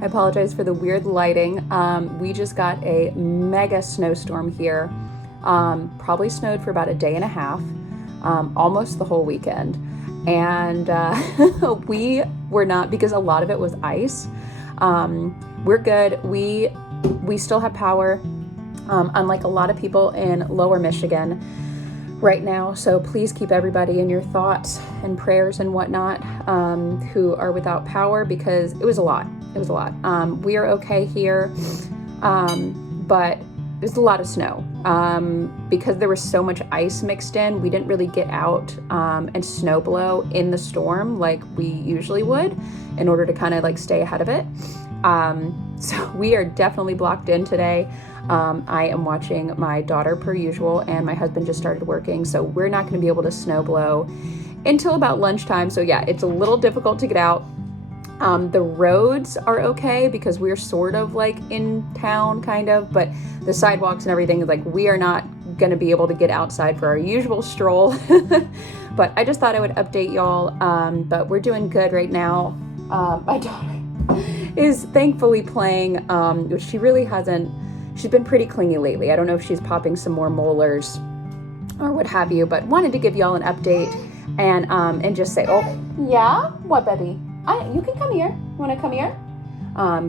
I apologize for the weird lighting. We just got a mega snowstorm here. Probably snowed for about a day and a half, almost the whole weekend. And we were not, because a lot of it was ice. We're good. We still have power, unlike a lot of people in lower Michigan right now. So please keep everybody in your thoughts and prayers and whatnot, who are without power, because it was a lot. It was a lot. We are okay here, but there's a lot of snow. Because there was so much ice mixed in, we didn't really get out and snow blow in the storm like we usually would in order to kind of like stay ahead of it. So we are definitely blocked in today. I am watching my daughter per usual, and my husband just started working, so we're not going to be able to snow blow until about lunchtime. So yeah, it's a little difficult to get out. The roads are okay because we're sort of like in town kind of, but the sidewalks and everything is like, we are not going to be able to get outside for our usual stroll. But I just thought I would update y'all. But we're doing good right now. My daughter is thankfully playing, which she really hasn't. She's been pretty clingy lately. I don't know if she's popping some more molars or what have you, but wanted to give y'all an update and just say, oh, yeah? What, baby? You can come here. You want to come here?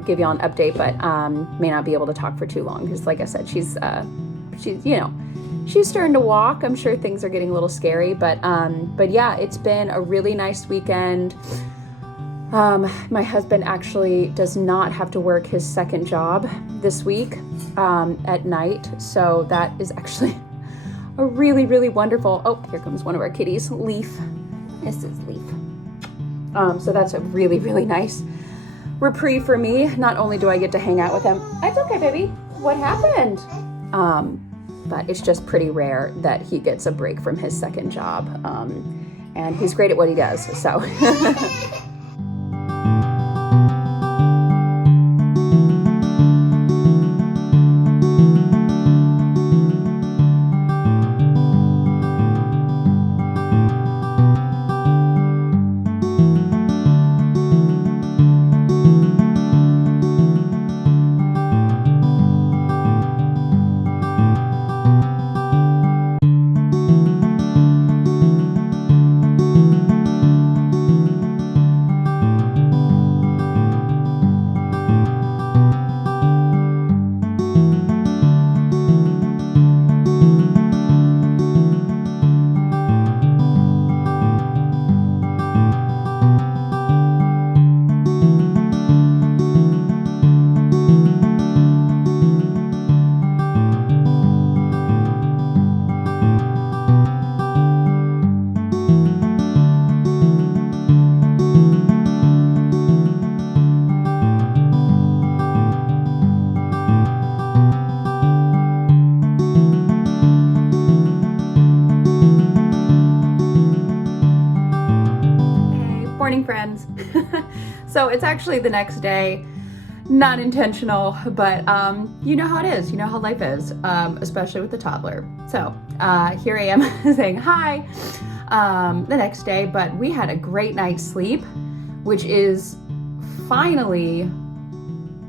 Give y'all an update, but may not be able to talk for too long because, like I said, she's starting to walk. I'm sure things are getting a little scary, but yeah, it's been a really nice weekend. My husband actually does not have to work his second job this week at night, so that is actually a really, really wonderful. Oh, here comes one of our kitties, Leaf. This is Leaf. So that's a really, really nice reprieve for me. Not only do I get to hang out with him. It's okay, baby. What happened? But it's just pretty rare that he gets a break from his second job. And he's great at what he does, so. Friends. So it's actually the next day, not intentional, but you know how it is, you know how life is, especially with the toddler. So here I am saying hi the next day, but we had a great night's sleep, which is finally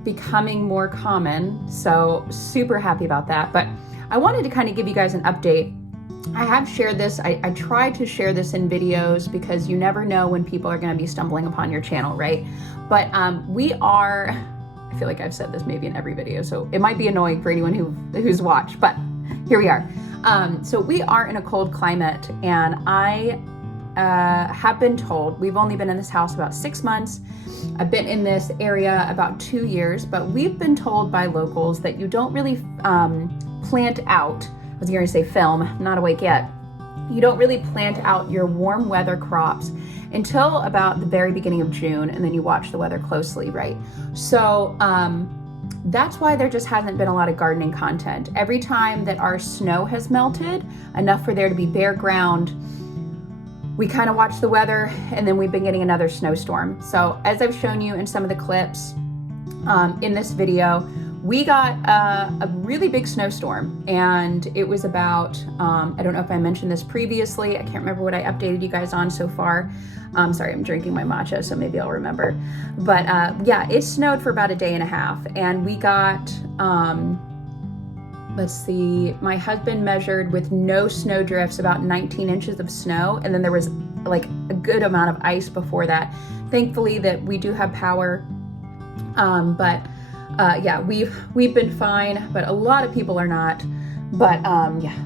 becoming more common. So super happy about that. But I wanted to kind of give you guys an update. I have shared this. I try to share this in videos because you never know when people are going to be stumbling upon your channel, right? But we are, I feel like I've said this maybe in every video, so it might be annoying for anyone who's watched, but here we are. So we are in a cold climate, and I have been told, we've only been in this house about 6 months. I've been in this area about 2 years, but we've been told by locals that you don't really plant out, I was going to say film, I'm not awake yet. You don't really plant out your warm weather crops until about the very beginning of June, and then you watch the weather closely, right? So that's why there just hasn't been a lot of gardening content. Every time that our snow has melted, enough for there to be bare ground, we kind of watch the weather, and then we've been getting another snowstorm. So as I've shown you in some of the clips in this video, we got a really big snowstorm, and it was about, I don't know if I mentioned this previously. I can't remember what I updated you guys on so far. Sorry, I'm drinking my matcha, so maybe I'll remember. But yeah, it snowed for about a day and a half, and we got, let's see, my husband measured with no snow drifts about 19 inches of snow, and then there was like a good amount of ice before that. Thankfully that we do have power, but yeah, we've been fine, but a lot of people are not. But yeah,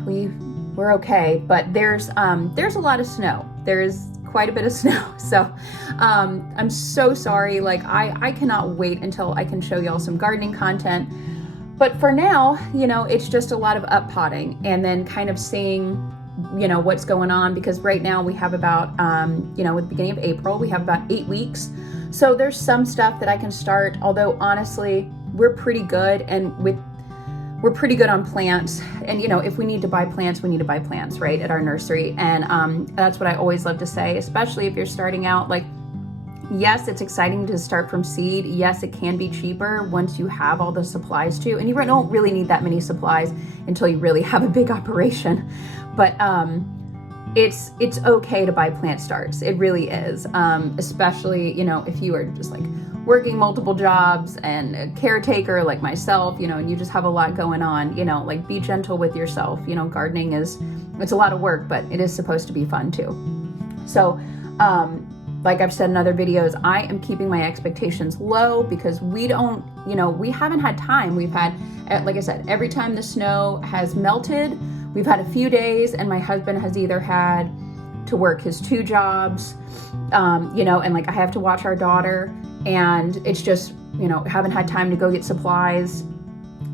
we're okay. But there's a lot of snow. There's quite a bit of snow. So I'm so sorry. Like I cannot wait until I can show y'all some gardening content. But for now, you know, it's just a lot of up potting and then kind of seeing, you know, what's going on, because right now we have about, you know, with the beginning of April, we have about 8 weeks. So there's some stuff that I can start, although honestly, we're pretty good, and we're pretty good on plants. And, you know, if we need to buy plants, we need to buy plants, right, at our nursery. And that's what I always love to say, especially if you're starting out. Like, yes, it's exciting to start from seed. Yes, it can be cheaper once you have all the supplies too. And you don't really need that many supplies until you really have a big operation. But it's okay to buy plant starts. It really is. Especially, you know, if you are just like working multiple jobs and a caretaker like myself, you know, and you just have a lot going on, you know, like be gentle with yourself. You know, gardening it's a lot of work, but it is supposed to be fun too. So, like I've said in other videos, I am keeping my expectations low because we don't, you know, we haven't had time. We've had, like I said, every time the snow has melted, we've had a few days, and my husband has either had to work his 2 jobs, you know, and like I have to watch our daughter, and it's just, you know, haven't had time to go get supplies.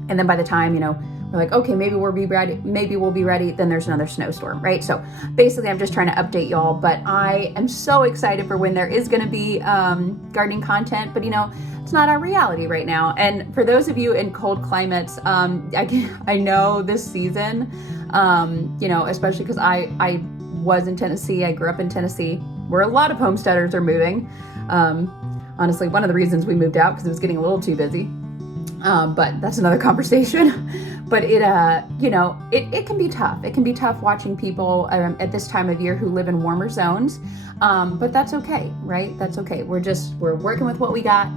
And then by the time, you know, we're like, okay, maybe we'll be ready, then there's another snowstorm, right? So basically I'm just trying to update y'all, but I am so excited for when there is going to be gardening content, but you know, it's not our reality right now. And for those of you in cold climates, I know this season, you know, especially because I was in Tennessee, I grew up in Tennessee, where a lot of homesteaders are moving. Honestly, one of the reasons we moved out because it was getting a little too busy. But that's another conversation. But it, you know, it can be tough. It can be tough watching people at this time of year who live in warmer zones. But that's okay, right? That's okay. We're working with what we got.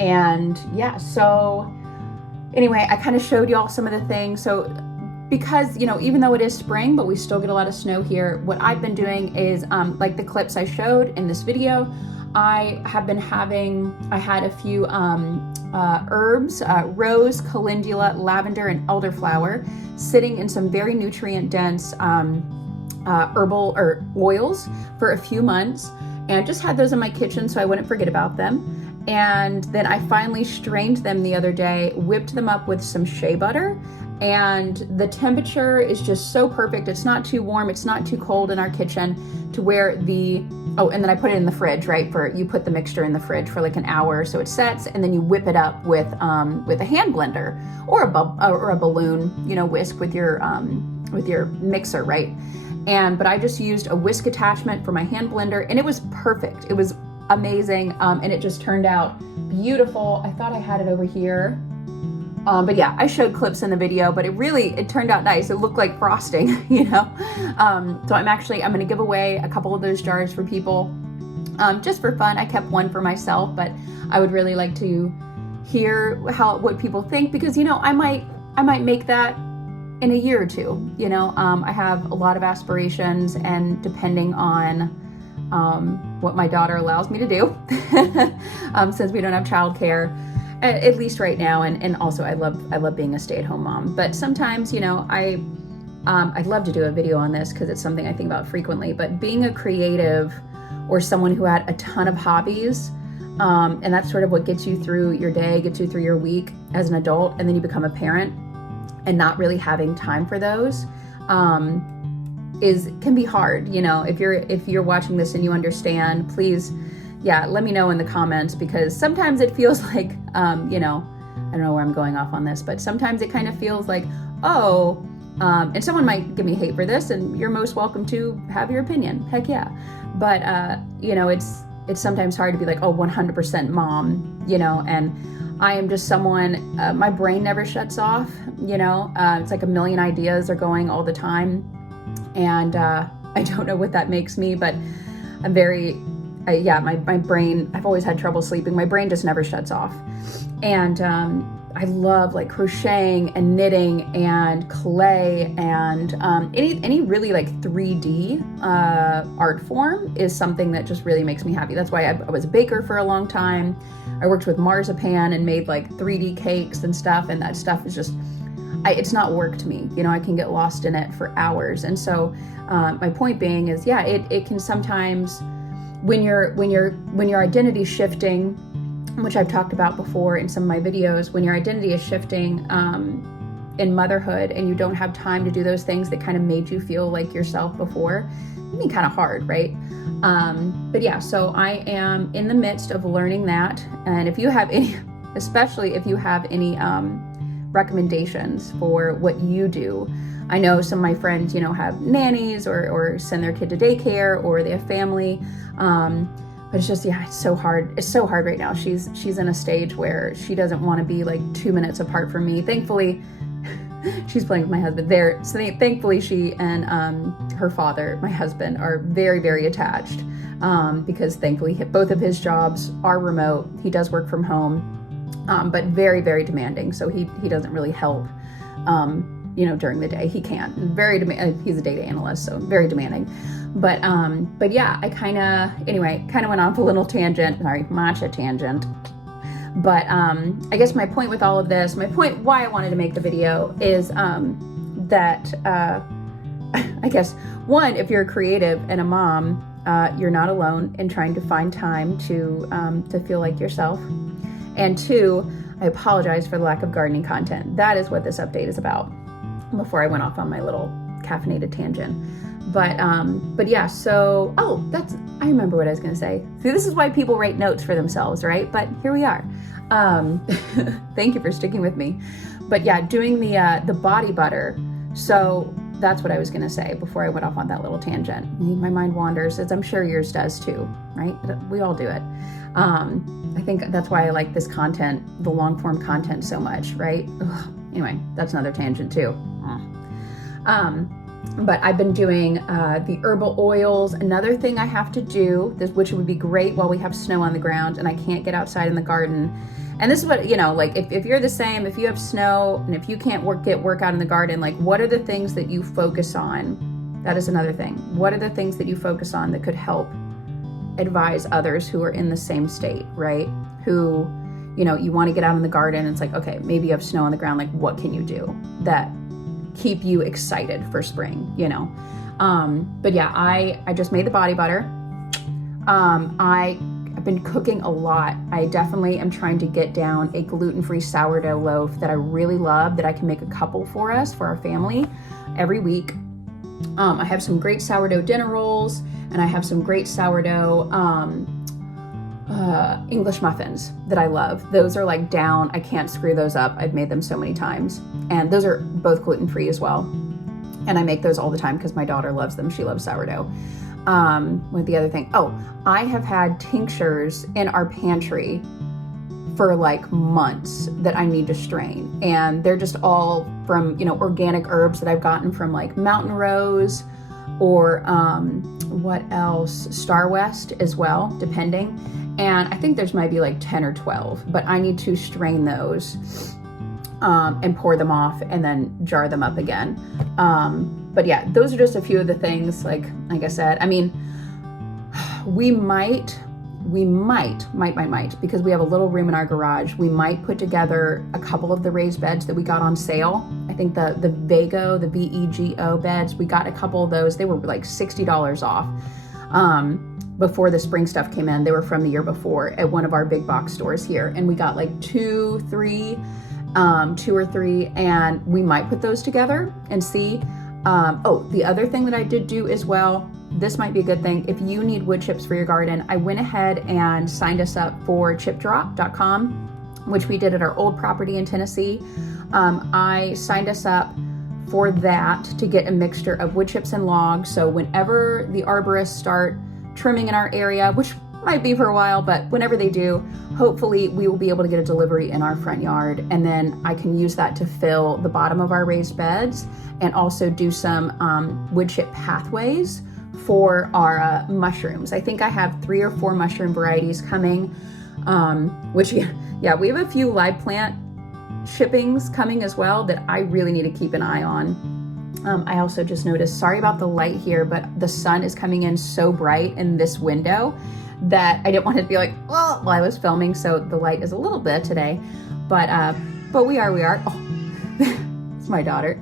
And yeah, so anyway, I kind of showed y'all some of the things. So because, you know, even though it is spring, but we still get a lot of snow here, what I've been doing is, like the clips I showed in this video, I had a few herbs, rose, calendula, lavender, and elderflower sitting in some very nutrient-dense herbal or oils for a few months, and just had those in my kitchen so I wouldn't forget about them. And then I finally strained them the other day, whipped them up with some shea butter, and the temperature is just so perfect. It's not too warm, it's not too cold in our kitchen to where and then I put it in the fridge, right? You put the mixture in the fridge for like an hour so it sets, and then you whip it up with a hand blender or a balloon, you know, whisk with your mixer, right? But I just used a whisk attachment for my hand blender, and it was perfect. It was amazing, and it just turned out beautiful. I thought I had it over here. But yeah, I showed clips in the video, but it turned out nice. It looked like frosting, you know? So I'm going to give away a couple of those jars for people, just for fun. I kept one for myself, but I would really like to hear what people think, because, you know, I might make that in a year or two, you know? I have a lot of aspirations, and depending on what my daughter allows me to do, since we don't have childcare, at least right now, and also I love being a stay-at-home mom. But sometimes, you know, I'd love to do a video on this because it's something I think about frequently. But being a creative or someone who had a ton of hobbies, and that's sort of what gets you through your day, gets you through your week as an adult, and then you become a parent and not really having time for those, can be hard. You know, if you're watching this and you understand, please, yeah, let me know in the comments, because sometimes it feels like, you know, I don't know where I'm going off on this, but sometimes it kind of feels like, and someone might give me hate for this, and you're most welcome to have your opinion. Heck yeah. But, you know, it's sometimes hard to be like, 100% mom, you know, and I am just someone, my brain never shuts off, it's like a million ideas are going all the time. And I don't know what that makes me, but I'm my brain, I've always had trouble sleeping. My brain just never shuts off. And I love like crocheting and knitting and clay and any really like 3D art form is something that just really makes me happy. That's why I was a baker for a long time. I worked with marzipan and made like 3D cakes and stuff, and that stuff is just, it's not work to me. I can get lost in it for hours. And so my point being is, it can sometimes, when your identity shifting, which I've talked about before in some of my videos, when your identity is shifting in motherhood and you don't have time to do those things that kind of made you feel like yourself before, it can be kind of hard, right? So I am in the midst of learning that. And if you have any, especially if you have any recommendations for what you do, I know some of my friends, have nannies or send their kid to daycare, or they have family. But it's just, it's so hard. It's so hard right now. She's in a stage where she doesn't want to be like 2 minutes apart from me. Thankfully, she's playing with my husband there. So thankfully she and her father, my husband, are very, very attached because thankfully both of his jobs are remote. He does work from home, but very, very demanding. So he doesn't really help, during the day. He can't. He's a data analyst, so very demanding. But I kind of went off a little tangent. Sorry, matcha tangent. But I guess my point with all of this, why I wanted to make the video is that I guess, one, if you're a creative and a mom, you're not alone in trying to find time to feel like yourself. And two, I apologize for the lack of gardening content. That is what this update is about, before I went off on my little caffeinated tangent. But I remember what I was going to say. See, this is why people write notes for themselves, right? But here we are. Thank you for sticking with me. But yeah, doing the body butter. So that's what I was going to say before I went off on that little tangent. My mind wanders, as I'm sure yours does too, right? We all do it. I think that's why I like this content, the long form content so much, right? Ugh. Anyway, that's another tangent too. But I've been doing the herbal oils. Another thing I have to do, which would be great while we have snow on the ground and I can't get outside in the garden. And this is what, like if you're the same, if you have snow and if you can't get work out in the garden, like what are the things that you focus on? That is another thing. What are the things that you focus on that could help advise others who are in the same state, right? Who, you want to get out in the garden. And it's like, okay, maybe you have snow on the ground. Like what can you do that keep you excited for spring, But yeah, I just made the body butter. I've been cooking a lot. I definitely am trying to get down a gluten-free sourdough loaf that I really love, that I can make a couple for us, for our family, every week. I have some great sourdough dinner rolls, and I have some great sourdough English muffins that I love. Those are like down. I can't screw those up. I've made them so many times. And those are both gluten-free as well. And I make those all the time because my daughter loves them. She loves sourdough. With the other thing, I have had tinctures in our pantry for like months that I need to strain. And they're just all from, organic herbs that I've gotten from like Mountain Rose or what else? Star West as well, depending. And I think there's might be like 10 or 12, but I need to strain those and pour them off and then jar them up again. But yeah, those are just a few of the things, like I said. I mean, we might, because we have a little room in our garage, we might put together a couple of the raised beds that we got on sale. I think the Vego, the VEGO beds, we got a couple of those. They were like $60 off. Before the spring stuff came in. They were from the year before at one of our big box stores here. And we got like two or three, and we might put those together and see. The other thing that I did do as well, this might be a good thing. If you need wood chips for your garden, I went ahead and signed us up for chipdrop.com, which we did at our old property in Tennessee. I signed us up for that to get a mixture of wood chips and logs. So whenever the arborists start trimming in our area, which Might be for a while, but whenever they do, hopefully we will be able to get a delivery in our front yard, and then I can use that to fill the bottom of our raised beds and also do some wood chip pathways for our mushrooms. I think I have 3 or 4 mushroom varieties coming, which, yeah, we have a few live plant shippings coming as well that I really need to keep an eye on. I also just noticed, sorry about the light here, but the sun is coming in so bright in this window that I didn't want it to be like, oh, while I was filming, so the light is a little bit today, but we are. Oh, it's my daughter.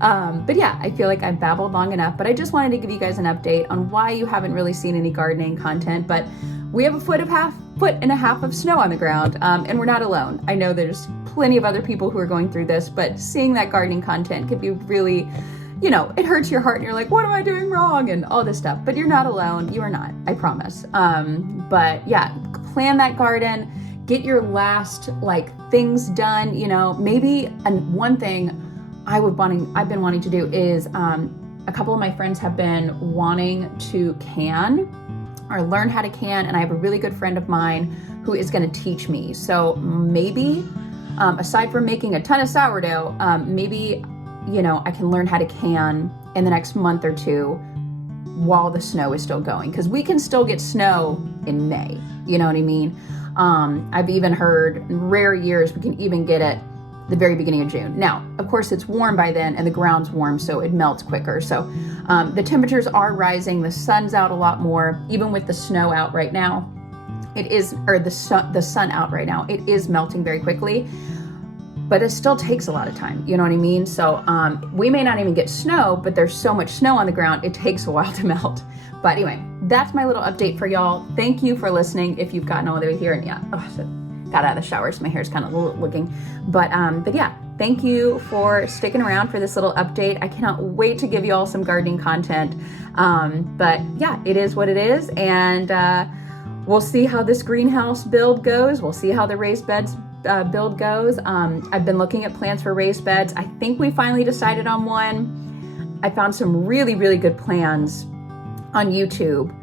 But yeah, I feel like I've babbled long enough, but I just wanted to give you guys an update on why you haven't really seen any gardening content, but we have a foot and a half of snow on the ground, and we're not alone. I know there's plenty of other people who are going through this, but seeing that gardening content can be really, it hurts your heart and you're like, what am I doing wrong? And all this stuff, but you're not alone. You are not, I promise. But yeah, plan that garden, get your last things done, maybe. And one thing I've been wanting to do is, a couple of my friends have been wanting to can or learn how to can. And I have a really good friend of mine who is going to teach me. So maybe, aside from making a ton of sourdough, maybe, I can learn how to can in the next month or 2 while the snow is still going. Because we can still get snow in May. You know what I mean? I've even heard in rare years we can even get it the very beginning of June. Now, of course, it's warm by then and the ground's warm, so it melts quicker. So the temperatures are rising. The sun's out a lot more, even with the snow out right now. It is, or the sun out right now. It is melting very quickly. But it still takes a lot of time, you know what I mean? So we may not even get snow, but there's so much snow on the ground, it takes a while to melt. But anyway, that's my little update for y'all. Thank you for listening if you've gotten all the way here. And yeah, got out of the shower, so my hair's kind of looking. But yeah, thank you for sticking around for this little update. I cannot wait to give you all some gardening content. But yeah, it is what it is. And we'll see how this greenhouse build goes. We'll see how the raised beds build goes. I've been looking at plans for raised beds. I think we finally decided on one. I found some really, really good plans on YouTube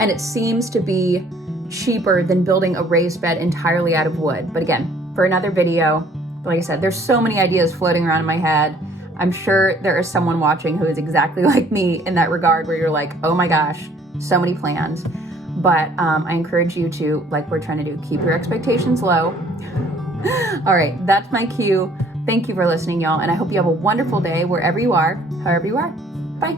and it seems to be cheaper than building a raised bed entirely out of wood. But again, for another video, like I said, there's so many ideas floating around in my head. I'm sure there is someone watching who is exactly like me in that regard, where you're like, oh my gosh, so many plans. But I encourage you to, like we're trying to do, keep your expectations low. All right, that's my cue. Thank you for listening, y'all. And I hope you have a wonderful day wherever you are, however you are. Bye.